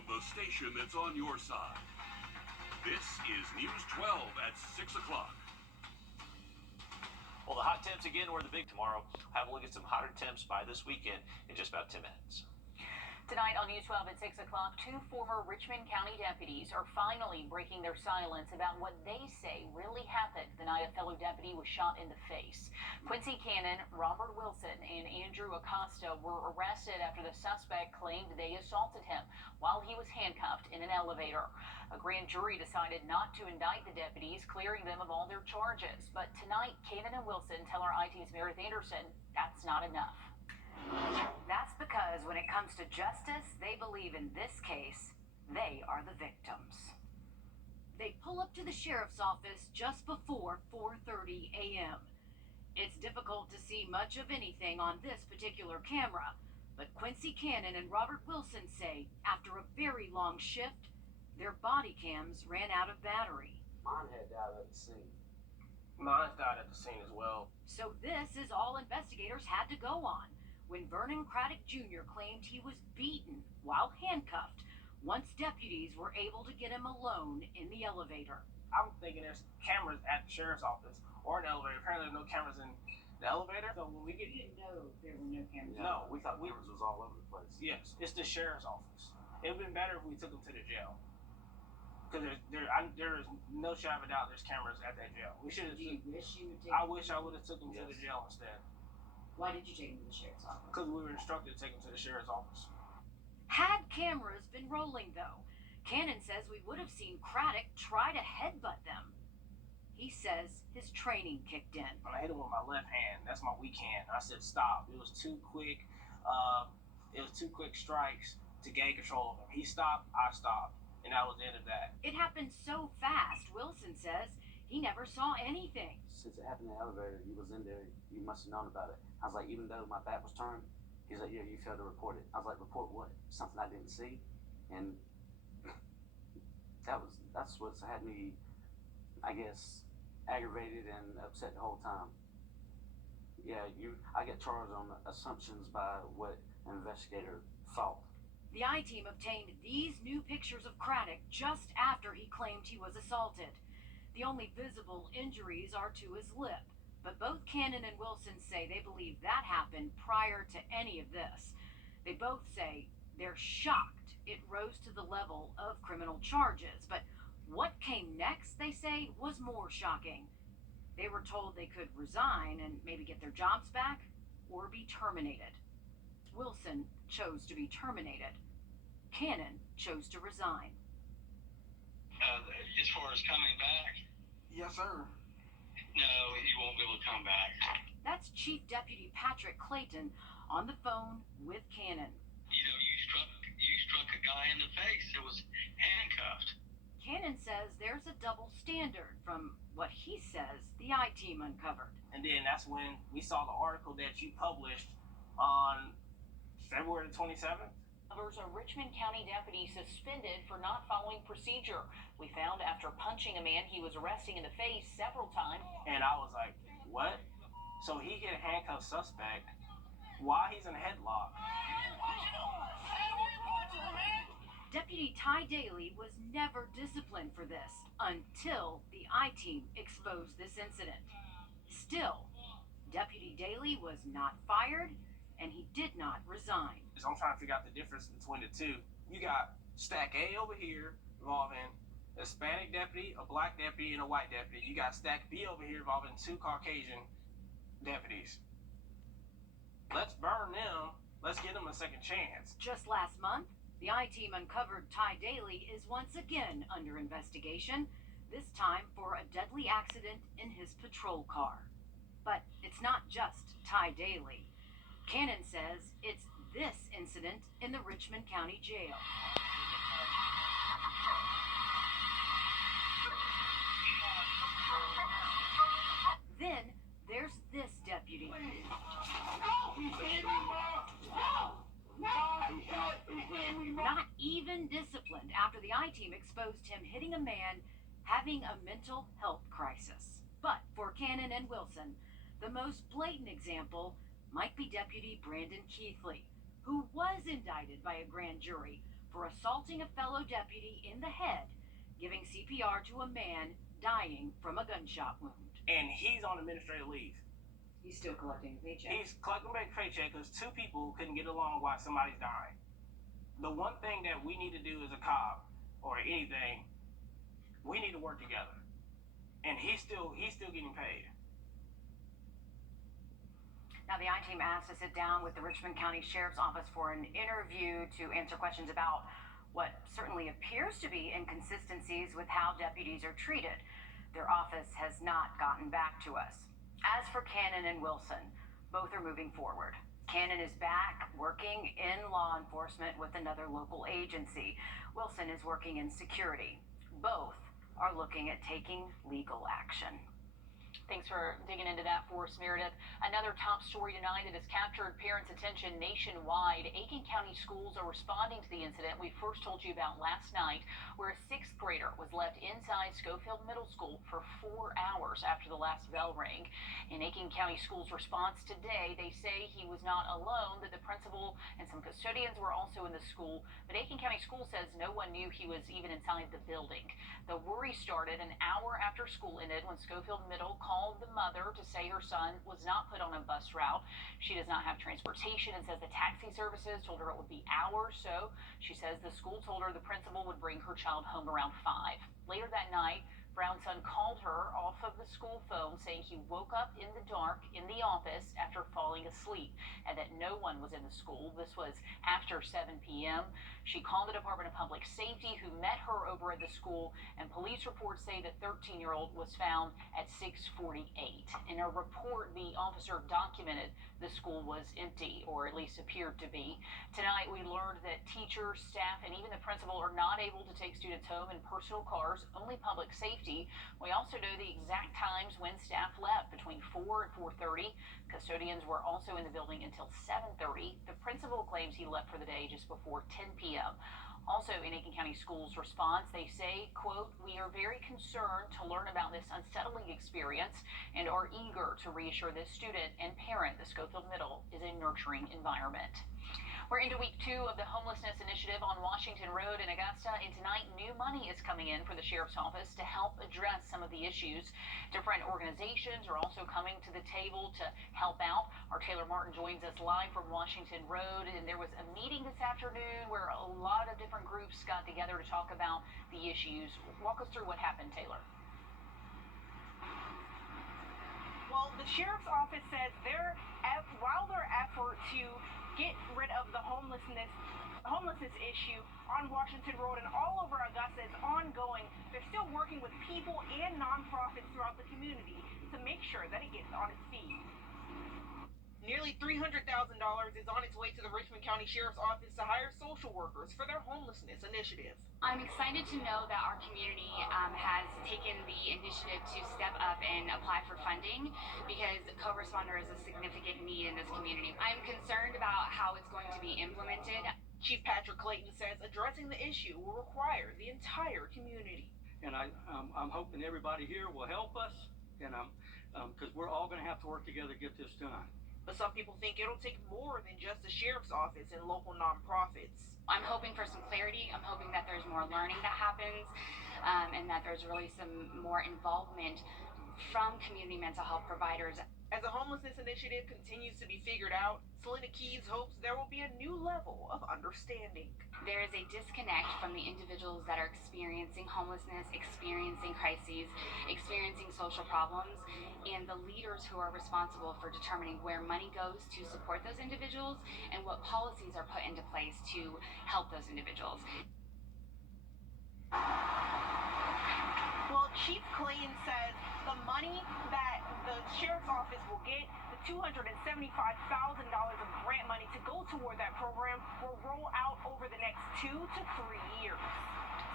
from the station that's on your side. This is News 12 at 6 o'clock. Well, the hot temps again were the big tomorrow. Have a look at some hotter temps by this weekend in just about 10 minutes. Tonight on News 12 at 6 o'clock, two former Richmond County deputies are finally breaking their silence about what they say really happened the night a fellow deputy was shot in the face. Quincy Cannon, Robert Wilson, and Andrew Acosta were arrested after the suspect claimed they assaulted him while he was handcuffed in an elevator. A grand jury decided not to indict the deputies, clearing them of all their charges. But tonight, Cannon and Wilson tell our IT's Meredith Anderson that's not enough. That's because when it comes to justice, they believe in this case, they are the victims. They pull up to the sheriff's office just before 4:30 a.m. It's difficult to see much of anything on this particular camera, but Quincy Cannon and Robert Wilson say after a very long shift, their body cams ran out of battery. Mine had died at the scene. Mine died at the scene as well. So this is all investigators had to go on when Vernon Craddock Jr. claimed he was beaten while handcuffed once deputies were able to get him alone in the elevator. I'm thinking there's cameras at the sheriff's office or in the elevator. Apparently there's no cameras in the elevator. So when we get... You didn't know there were no cameras? No, we thought cameras was all over the place. Yes, it's the sheriff's office. It would have been better if we took him to the jail. Because there is no shadow of a doubt there's cameras at that jail. We should have... Do you wish you would take I wish I would have took him to the jail instead. Why did you take him to the sheriff's office? Because we were instructed to take him to the sheriff's office. Had cameras been rolling, though, Cannon says we would have seen Craddock try to headbutt them. He says his training kicked in. When I hit him with my left hand, that's my weak hand. I said stop. It was too quick. It was 2 quick strikes to gain control of him. He stopped, I stopped, and that was the end of that. It happened so fast, Wilson says he never saw anything. Since it happened in the elevator, you was in there, you must have known about it. I was like, even though my back was turned, he's like, yeah, you failed to report it. I was like, report what? Something I didn't see? And that's what's had me, I guess, aggravated and upset the whole time. Yeah, I get charged on assumptions by what an investigator thought. The I-team obtained these new pictures of Craddock just after he claimed he was assaulted. The only visible injuries are to his lip, but both Cannon and Wilson say they believe that happened prior to any of this. They both say they're shocked it rose to the level of criminal charges, but what came next, they say, was more shocking. They were told they could resign and maybe get their jobs back or be terminated. Wilson chose to be terminated. Cannon chose to resign. As far as coming back? Yes, sir. No, you won't be able to come back. That's Chief Deputy Patrick Clayton on the phone with Cannon. You know, you struck a guy in the face that was handcuffed. Cannon says there's a double standard from what he says the I-team uncovered. And then that's when we saw the article that you published on February 27th. There's a Richmond County deputy suspended for not following procedure. We found after punching a man he was arresting in the face several times. And I was like, what? So he hit a handcuffed suspect while he's in a headlock. Deputy Ty Daly was never disciplined for this until the I-team exposed this incident. Still, Deputy Daly was not fired and he did not resign. So I'm trying to figure out the difference between the two. You got stack A over here involving a Hispanic deputy, a black deputy, and a white deputy. You got stack B over here involving 2 Caucasian deputies. Let's burn them. Let's give them a second chance. Just last month, the I-team uncovered Ty Daly is once again under investigation, this time for a deadly accident in his patrol car. But it's not just Ty Daly. Cannon says it's this incident in the Richmond County Jail. Then there's this deputy. Not even disciplined after the I-team exposed him hitting a man having a mental health crisis. But for Cannon and Wilson, the most blatant example might be Deputy Brandon Keithley, who was indicted by a grand jury for assaulting a fellow deputy in the head, giving CPR to a man dying from a gunshot wound. And he's on administrative leave. He's still collecting a paycheck. He's collecting a paycheck because two people couldn't get along while somebody's dying. The one thing that we need to do as a cop or anything, we need to work together. And he's still getting paid. Now, the I-Team asked to sit down with the Richmond County Sheriff's Office for an interview to answer questions about what certainly appears to be inconsistencies with how deputies are treated. Their office has not gotten back to us. As for Cannon and Wilson, both are moving forward. Cannon is back working in law enforcement with another local agency. Wilson is working in security. Both are looking at taking legal action. Thanks for digging into that for us, Meredith. Another top story tonight that has captured parents' attention nationwide. Aiken County schools are responding to the incident we first told you about last night, where a sixth grader was left inside Schofield Middle School for 4 hours after the last bell rang. In Aiken County Schools' response today, they say he was not alone, that the principal and some custodians were also in the school, but Aiken County School says no one knew he was even inside the building. The worry started an hour after school ended when Schofield Middle called the mother to say her son was not put on a bus route. She does not have transportation and says the taxi services told her it would be hours. So she says the school told her the principal would bring her child home around 5. Later that night, Brown's son called her off of the school phone saying he woke up in the dark in the office after falling asleep and that no one was in the school. This was after 7 p.m. She called the Department of Public Safety, who met her over at the school, and police reports say the 13-year-old was found at 6:48. In a report, the officer documented the school was empty, or at least appeared to be. Tonight, we learned that teachers, staff, and even the principal are not able to take students home in personal cars, only public safety. We also know the exact times when staff left, between 4 and 4:30. Custodians were also in the building until 7:30. The principal claims he left for the day just before 10 p.m. Also, in Aiken County Schools' response, they say, quote, "We are very concerned to learn about this unsettling experience and are eager to reassure this student and parent that Schofield Middle is a nurturing environment." We're into week 2 of the homelessness initiative on Washington Road in Augusta, and tonight new money is coming in for the sheriff's office to help address some of the issues. Different organizations are also coming to the table to help out. Our Taylor Martin joins us live from Washington Road, and there was a meeting this afternoon where a lot of different groups got together to talk about the issues. Walk us through what happened, Taylor. Well, the sheriff's office says while their effort to get rid of the homelessness issue on Washington Road and all over Augusta is ongoing, they're still working with people and nonprofits throughout the community to make sure that it gets on its feet. Nearly $300,000 is on its way to the Richmond County Sheriff's Office to hire social workers for their homelessness initiative. I'm excited to know that our community has taken the initiative to step up and apply for funding because co-responder is a significant need in this community. I'm concerned about how it's going to be implemented. Chief Patrick Clayton says addressing the issue will require the entire community. And I'm hoping everybody here will help us, and because we're all going to have to work together to get this done. But some people think it'll take more than just the sheriff's office and local nonprofits. I'm hoping for some clarity. I'm hoping that there's more learning that happens and that there's really some more involvement from community mental health providers. As the homelessness initiative continues to be figured out, Selena Keys hopes there will be a new level of understanding. There is a disconnect from the individuals that are experiencing homelessness, experiencing crises, experiencing social problems, and the leaders who are responsible for determining where money goes to support those individuals and what policies are put into place to help those individuals. Well, Chief Clayton says the money that the sheriff's office will get, the $275,000 of grant money to go toward that program, will roll out over the next 2 to 3 years.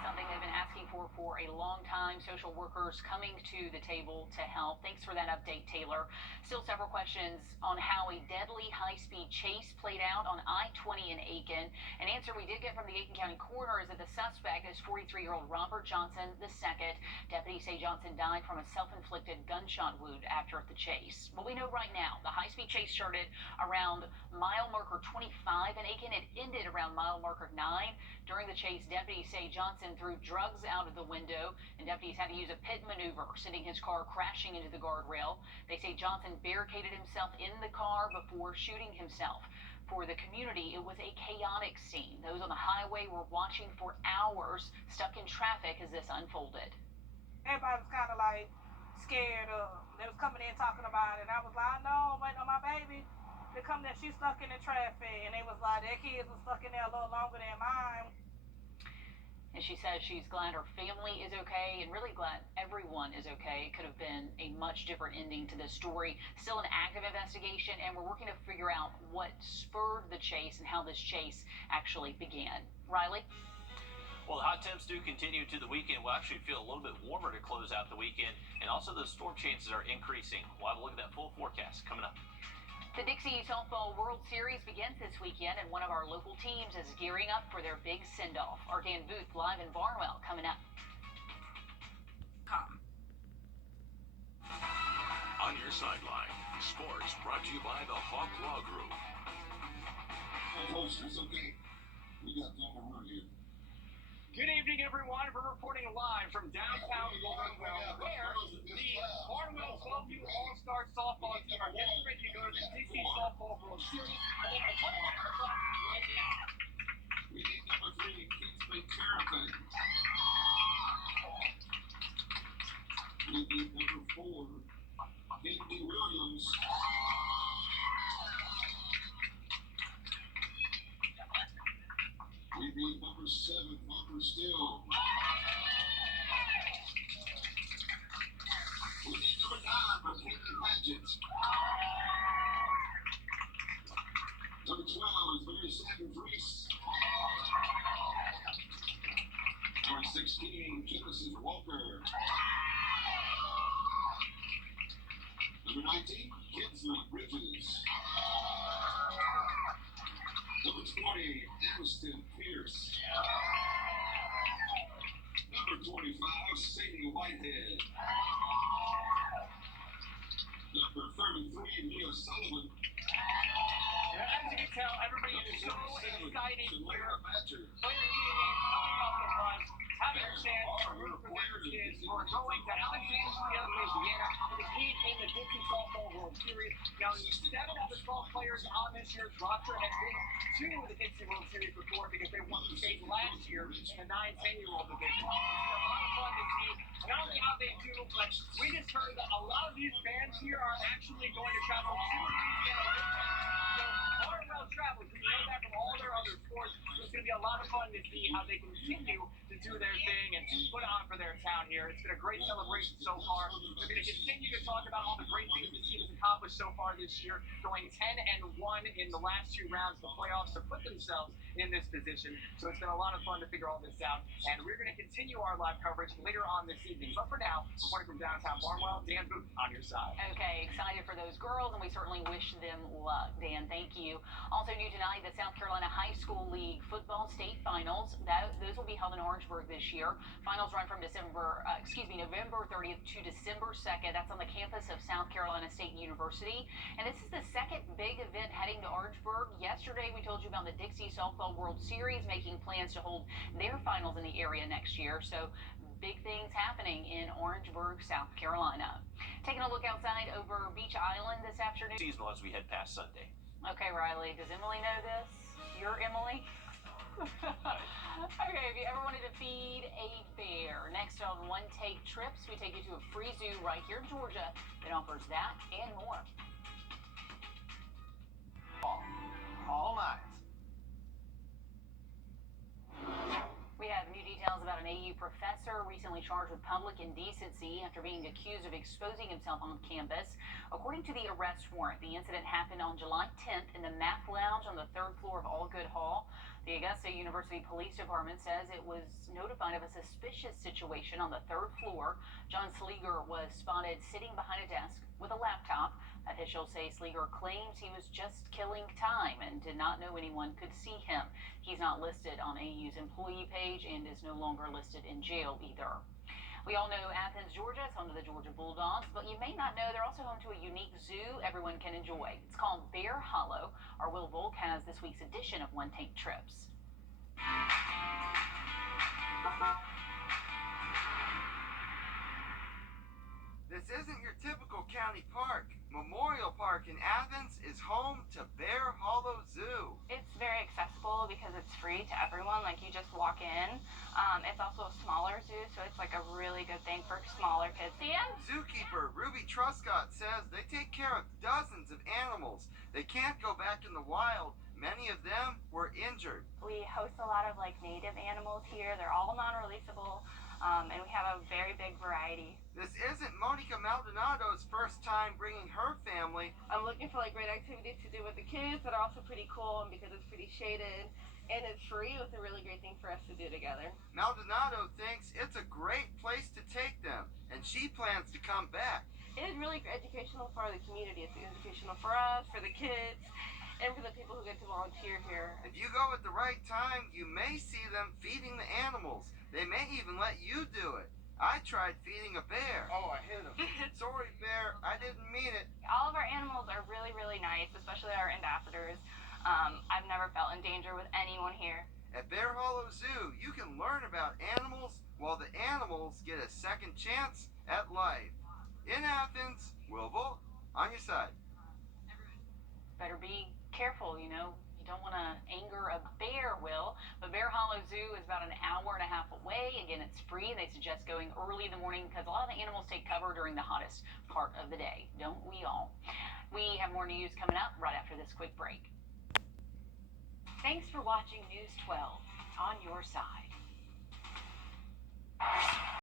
something they've been asking for a long time. Social workers coming to the table to help. Thanks for that update, Taylor. Still several questions on how a deadly high-speed chase played out on I-20 in Aiken. An answer we did get from the Aiken County coroner is that the suspect is 43-year-old Robert Johnson II. Deputies say Johnson died from a self-inflicted gunshot wound after the chase. What we know right now, the high-speed chase started around mile marker 25 in Aiken. It ended around mile marker 9. During the chase, deputies say Johnson threw drugs out of the window, and deputies had to use a pit maneuver, sending his car crashing into the guardrail. They say Johnson barricaded himself in the car before shooting himself. For the community, it was a chaotic scene. Those on the highway were watching for hours, stuck in traffic as this unfolded. Everybody was kind of like scared. They was coming in talking about it, and I was like, no, I'm waiting on my baby to come there. She's stuck in the traffic, and they was like, their kids was stuck in there a little longer than mine. And she says she's glad her family is okay and really glad everyone is okay. It could have been a much different ending to this story. Still an active investigation, and we're working to figure out what spurred the chase and how this chase actually began. Riley? Well, the hot temps do continue to the weekend. We'll actually feel a little bit warmer to close out the weekend, and also the storm chances are increasing. We'll have a look at that full forecast coming up. The Dixie Softball World Series begins this weekend, and one of our local teams is gearing up for their big send-off. Our Dan Booth live in Barnwell coming up. On your sideline, sports brought to you by the Hawk Law Group. It's okay. We got time to run here. Good evening, everyone. We're reporting live from downtown Barnwell, where the Barnwell 12U All-Star Softball team are getting ready to go to the Dixie Softball World Series. And they are coming up right now. We need number 3, Keith McCarron. We need number 4, Andy Williams. We need number 7, Hunter Still. We need number 9, McKinley Paget. Number 12 is Mary Sanders Reese. Number 16, Genesis Walker. Number 19, Kinsley Bridges. Number 20, Aniston Pierce. Number 25, Sadie Whitehead. Number 33, Leah Sullivan. And as you can tell, everybody is so excited here. Having a chance to root for their kids who are going to Alexandria, Louisiana, to compete in the Dixie Softball World Series. Now, 7 of the 12 players on this year's roster have been to the Dixie World Series before because they won the state last year in the 9-10-year-old division. It's been a lot of fun to see not only how they do, but we just heard that a lot of these fans here are actually going to travel to Louisiana with them. So, Barnwell travels, we know that from all their other sports. It's going to be a lot of fun to see how they continue to do their thing and put on for their town here. It's been a great celebration so far. They're going to continue to talk about all the great things the team has accomplished so far this year, going 10-1 in the last 2 rounds of the playoffs to put themselves in this position. So it's been a lot of fun to figure all this out, and we're going to continue our live coverage later on this evening. But for now, reporting from downtown Barnwell, Dan Booth on your side. Okay, excited for those girls, and we certainly wish them luck. Dan, thank you. Also new tonight, the South Carolina High School League football state finals. Those will be held in Orangeburg this year. Finals run from November 30th to December 2nd. That's on the campus of South Carolina State University. And this is the second big event heading to Orangeburg. Yesterday, we told you about the Dixie Softball World Series making plans to hold their finals in the area next year. So big things happening in Orangeburg, South Carolina. Taking a look outside over Beach Island this afternoon. Seasonal as we head past Sunday. Okay, Riley, does Emily know this? You're Emily? Okay, if you ever wanted to feed a bear, next on One Take Trips, we take you to a free zoo right here in Georgia that offers that and more. All night. We have new details about an AU professor recently charged with public indecency after being accused of exposing himself on campus. According to the arrest warrant, the incident happened on July 10th in the Math Lounge on the 3rd floor of Allgood Hall. The Augusta University Police Department says it was notified of a suspicious situation on the 3rd floor. John Sleeger was spotted sitting behind a desk with a laptop. Officials say Sleeger claims he was just killing time and did not know anyone could see him. He's not listed on AU's employee page and is no longer listed in jail either. We all know Athens, Georgia is home to the Georgia Bulldogs, but you may not know they're also home to a unique zoo everyone can enjoy. It's called Bear Hollow. Our Will Volk has this week's edition of One Take Trips. This isn't your typical county park. Memorial Park in Athens is home to Bear Hollow Zoo. It's very accessible because it's free to everyone. Like, you just walk in. It's also a smaller zoo, so it's like a really good thing for smaller kids. And Zookeeper Ruby Truscott says they take care of dozens of animals. They can't go back in the wild. Many of them were injured. we host a lot of like native animals here. They're all non-releasable, and we have a very big variety. This isn't Monica Maldonado's first time bringing her family. I'm looking for like great activities to do with the kids that are also pretty cool, and because it's pretty shaded and it's free, it's a really great thing for us to do together. Maldonado thinks it's a great place to take them, and she plans to come back. It is really educational for the community. It's educational for us, for the kids, and for the people who get to volunteer here. If you go at the right time, you may see them feeding the animals. They may even let you do it. I tried feeding a bear. Oh, I hit him. Sorry, bear. I didn't mean it. All of our animals are really, really nice, especially our ambassadors. I've never felt in danger with anyone here. At Bear Hollow Zoo, you can learn about animals while the animals get a second chance at life. In Athens, Will Volk, on your side. Better be careful, you know. You don't want to anger a bear, Will. But Bear Hollow Zoo is about an hour and a half away. Again, it's free. They suggest going early in the morning because a lot of the animals take cover during the hottest part of the day. Don't we all? We have more news coming up right after this quick break. Thanks for watching News 12 on your side.